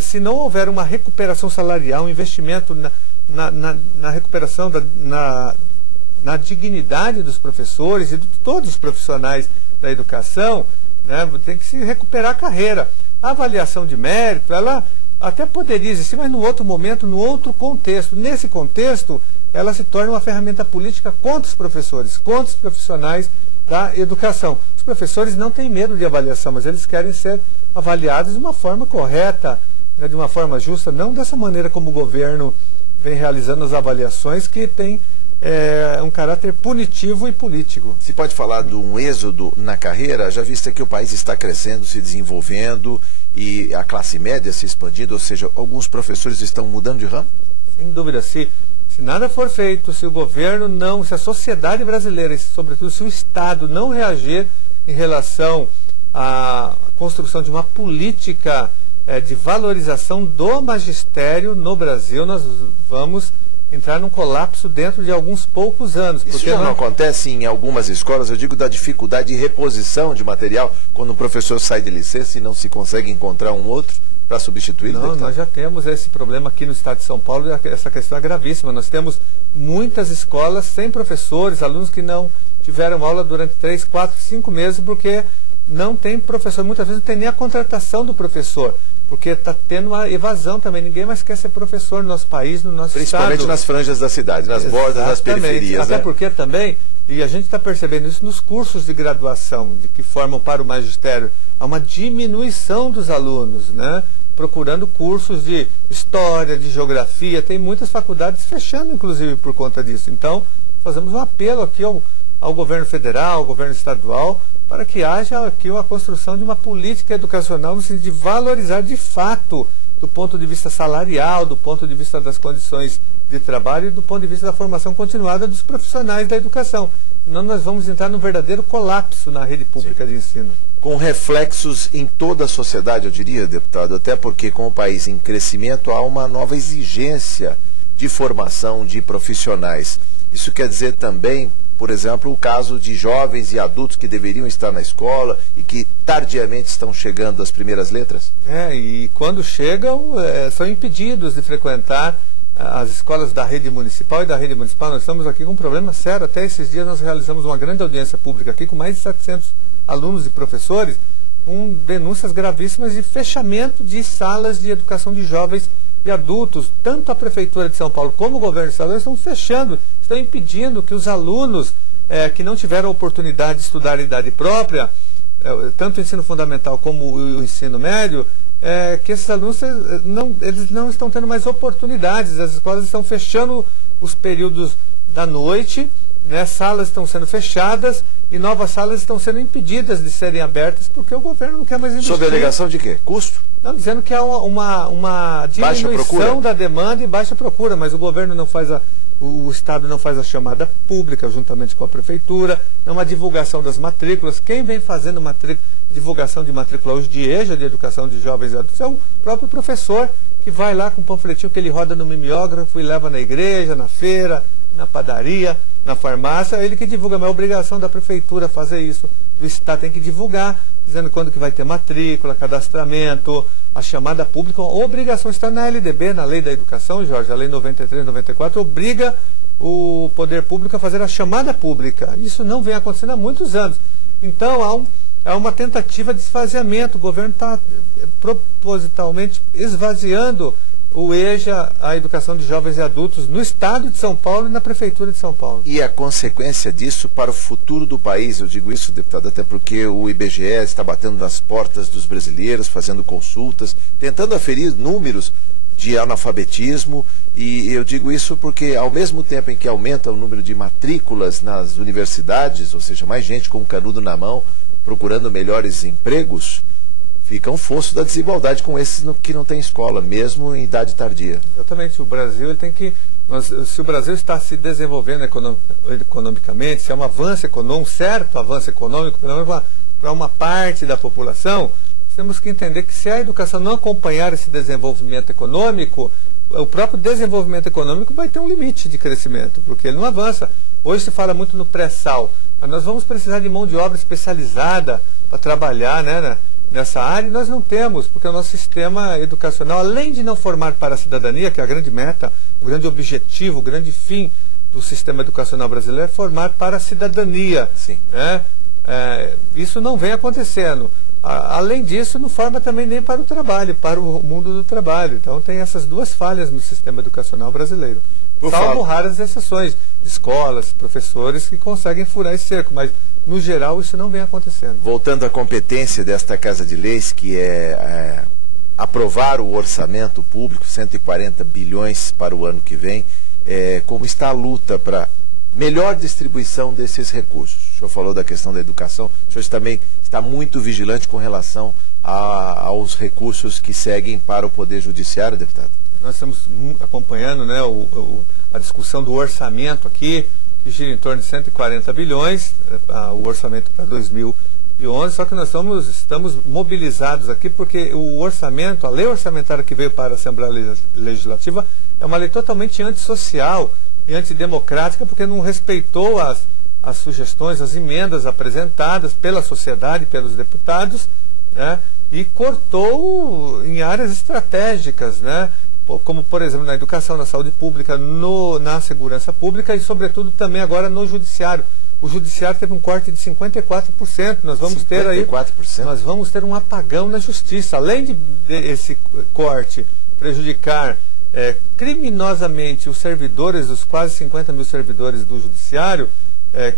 se não houver uma recuperação salarial, um investimento na recuperação na dignidade dos professores e de todos os profissionais da educação, né, tem que se recuperar a carreira. A avaliação de mérito, ela até poderia existir, mas no outro momento, no outro contexto. Nesse contexto, ela se torna uma ferramenta política contra os professores, contra os profissionais da educação. Os professores não têm medo de avaliação, mas eles querem ser avaliados de uma forma correta, né, de uma forma justa, não dessa maneira como o governo vem realizando as avaliações, que tem um caráter punitivo e político. Se pode falar de um êxodo na carreira, já visto que o país está crescendo, se desenvolvendo e a classe média se expandindo, ou seja, alguns professores estão mudando de ramo? Sem dúvida, se nada for feito, se o governo não, se a sociedade brasileira, e sobretudo se o Estado não reagir em relação à construção de uma política de valorização do magistério no Brasil, nós vamos entrar num colapso dentro de alguns poucos anos. Isso já não acontece em algumas escolas? Eu digo da dificuldade de reposição de material, quando o professor sai de licença e não se consegue encontrar um outro para substituí-lo? Não, nós já temos esse problema aqui no estado de São Paulo, e essa questão é gravíssima. Nós temos muitas escolas sem professores, alunos que não tiveram aula durante 3, 4, 5 meses, porque não tem professor. Muitas vezes não tem nem a contratação do professor, porque está tendo uma evasão também. Ninguém mais quer ser professor no nosso país, no nosso Principalmente estado. nas franjas da cidade, nas bordas, nas periferias. Até porque também, e a gente está percebendo isso nos cursos de graduação, que formam para o magistério, há uma diminuição dos alunos, né? Procurando cursos de história, de geografia. Tem muitas faculdades fechando, inclusive, por conta disso. Então, fazemos um apelo aqui ao governo federal, ao governo estadual, para que haja aqui uma construção de uma política educacional no sentido de valorizar de fato, do ponto de vista salarial, do ponto de vista das condições de trabalho e do ponto de vista da formação continuada dos profissionais da educação. Senão nós vamos entrar num verdadeiro colapso na rede pública de ensino. Com reflexos em toda a sociedade, eu diria, deputado, até porque com o país em crescimento há uma nova exigência de formação de profissionais. Isso quer dizer também, por exemplo, o caso de jovens e adultos que deveriam estar na escola e que tardiamente estão chegando às primeiras letras? E quando chegam, são impedidos de frequentar as escolas da rede municipal e da rede municipal. Nós estamos aqui com um problema sério. Até esses dias nós realizamos uma grande audiência pública aqui com mais de 700 alunos e professores, com denúncias gravíssimas de fechamento de salas de educação de jovens e adultos. Tanto a Prefeitura de São Paulo como o governo estadual estão fechando, estão impedindo que os alunos que não tiveram oportunidade de estudar em idade própria, tanto o ensino fundamental como o ensino médio, que esses alunos eles não estão tendo mais oportunidades. As escolas estão fechando os períodos da noite, né, salas estão sendo fechadas e novas salas estão sendo impedidas de serem abertas porque o governo não quer mais investir. Sob a alegação de quê? Custo? Não, dizendo que há uma diminuição da demanda e baixa procura, mas o governo não faz o Estado não faz a chamada pública juntamente com a Prefeitura, não há uma divulgação das matrículas. Quem vem fazendo divulgação de matrícula hoje de EJA, de Educação de Jovens e Adultos, é o próprio professor, que vai lá com um panfletinho que ele roda no mimeógrafo e leva na igreja, na feira, na padaria, na farmácia. É ele que divulga, mas é obrigação da Prefeitura fazer isso. O Estado tem que divulgar, dizendo quando que vai ter matrícula, cadastramento, a chamada pública. A obrigação está na LDB, na Lei da Educação, Jorge, a Lei 93, 94, obriga o poder público a fazer a chamada pública. Isso não vem acontecendo há muitos anos. Então, há uma tentativa de esvaziamento. O governo está propositalmente esvaziando o EJA, a Educação de Jovens e Adultos, no Estado de São Paulo e na Prefeitura de São Paulo. E a consequência disso para o futuro do país? Eu digo isso, deputado, até porque o IBGE está batendo nas portas dos brasileiros, fazendo consultas, tentando aferir números de analfabetismo, e eu digo isso porque ao mesmo tempo em que aumenta o número de matrículas nas universidades, ou seja, mais gente com o canudo na mão, procurando melhores empregos, fica um fosso da desigualdade com esses que não têm escola, mesmo em idade tardia. Exatamente. O Brasil se o Brasil está se desenvolvendo economicamente, se é um avanço econômico, um certo avanço econômico, pelo menos para uma parte da população, temos que entender que se a educação não acompanhar esse desenvolvimento econômico, o próprio desenvolvimento econômico vai ter um limite de crescimento, porque ele não avança. Hoje se fala muito no pré-sal, mas nós vamos precisar de mão de obra especializada para trabalhar, né, nessa área, e nós não temos, porque o nosso sistema educacional, além de não formar para a cidadania, que é a grande meta, o grande objetivo, o grande fim do sistema educacional brasileiro é formar para a cidadania. Sim. Né? Isso não vem acontecendo. Além disso, não forma também nem para o trabalho, para o mundo do trabalho. Então tem essas duas falhas no sistema educacional brasileiro. Salvo raras exceções de escolas, professores que conseguem furar esse cerco, mas no geral isso não vem acontecendo. Voltando à competência desta Casa de Leis, que é aprovar o orçamento público, 140 bilhões para o ano que vem, como está a luta para melhor distribuição desses recursos? O senhor falou da questão da educação, o senhor também está muito vigilante com relação aos recursos que seguem para o Poder Judiciário, deputado? Nós estamos acompanhando, né, a discussão do orçamento aqui, que gira em torno de 140 bilhões, o orçamento para 2011, só que nós estamos mobilizados aqui porque o orçamento, a lei orçamentária que veio para a Assembleia Legislativa é uma lei totalmente antissocial e antidemocrática, porque não respeitou as sugestões, as emendas apresentadas pela sociedade, pelos deputados, né, e cortou em áreas estratégicas, né, como, por exemplo, na educação, na saúde pública, na segurança pública e, sobretudo, também agora no judiciário. O judiciário teve um corte de 54%. Nós vamos 54%? Ter aí, nós vamos ter um apagão na justiça. Além de esse corte prejudicar criminosamente os servidores, os quase 50 mil servidores do judiciário,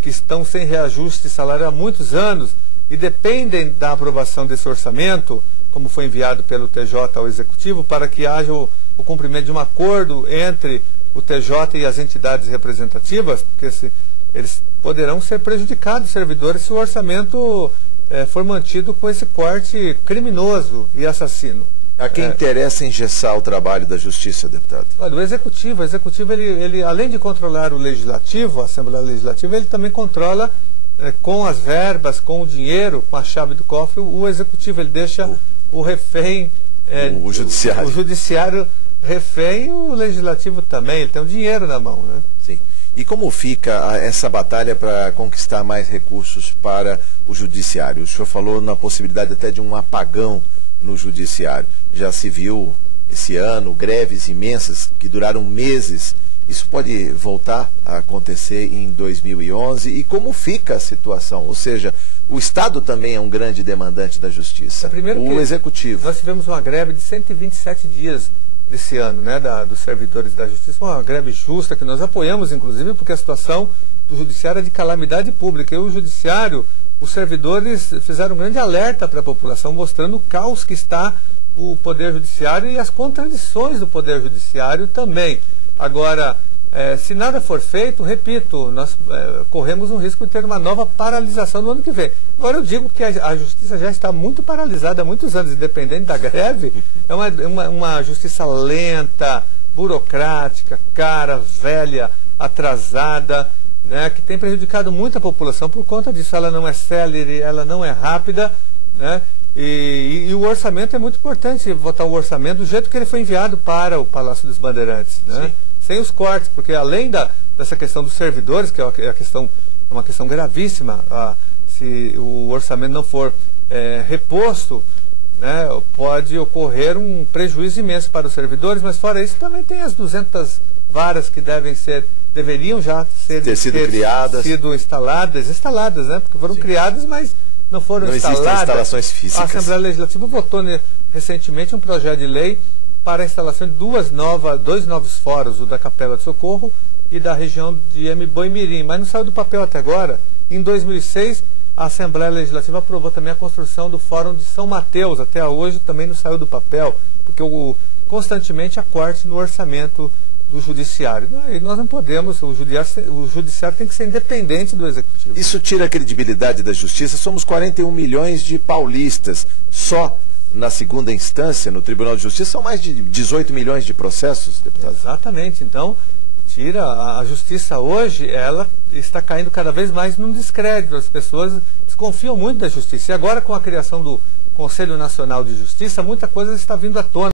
que estão sem reajuste salarial há muitos anos e dependem da aprovação desse orçamento, como foi enviado pelo TJ ao Executivo, para que haja o cumprimento de um acordo entre o TJ e as entidades representativas, porque eles poderão ser prejudicados, os servidores, se o orçamento for mantido com esse corte criminoso e assassino. A quem interessa engessar o trabalho da Justiça, deputado? Olha, o Executivo ele, além de controlar o Legislativo, a Assembleia Legislativa, ele também controla com as verbas, com o dinheiro, com a chave do cofre, o Executivo. Ele deixa o refém, o Judiciário refém, e o Legislativo também. Ele tem o dinheiro na mão, né? Sim. E como fica essa batalha para conquistar mais recursos para o Judiciário? O senhor falou na possibilidade até de um apagão no Judiciário. Já se viu esse ano greves imensas que duraram meses. Isso pode voltar a acontecer em 2011? E como fica a situação? Ou seja, o Estado também é um grande demandante da Justiça. Primeiro o Executivo. Nós tivemos uma greve de 127 dias desse ano, né, dos servidores da Justiça, uma greve justa que nós apoiamos, inclusive, porque a situação do Judiciário é de calamidade pública. E o Judiciário, os servidores fizeram um grande alerta para a população, mostrando o caos que está o Poder Judiciário e as contradições do Poder Judiciário também. Agora, se nada for feito, repito, nós corremos um risco de ter uma nova paralisação no ano que vem. Agora, eu digo que a Justiça já está muito paralisada há muitos anos, independente da greve. É uma Justiça lenta, burocrática, cara, velha, atrasada, né, que tem prejudicado muito a população por conta disso. Ela não é célere, ela não é rápida, né, e o orçamento é muito importante, votar o orçamento do jeito que ele foi enviado para o Palácio dos Bandeirantes, né, sem os cortes, porque além dessa questão dos servidores, que é uma questão gravíssima, se o orçamento não for reposto, né, pode ocorrer um prejuízo imenso para os servidores, mas fora isso também tem as 200 varas que deveriam já ter sido instaladas, né, porque foram criadas, mas não foram instaladas. Existem instalações físicas. A Assembleia Legislativa votou recentemente um projeto de lei para a instalação de dois novos fóruns, o da Capela de Socorro e da região de Boi-Mirim, mas não saiu do papel até agora. Em 2006, a Assembleia Legislativa aprovou também a construção do Fórum de São Mateus, até hoje também não saiu do papel, porque constantemente há corte no orçamento do Judiciário. E nós não podemos, o Judiciário tem que ser independente do Executivo. Isso tira a credibilidade da Justiça. Somos 41 milhões de paulistas. Só na segunda instância, no Tribunal de Justiça, são mais de 18 milhões de processos, deputado. Exatamente. Então, a Justiça hoje, ela está caindo cada vez mais num descrédito. As pessoas desconfiam muito da Justiça. E agora, com a criação do Conselho Nacional de Justiça, muita coisa está vindo à tona.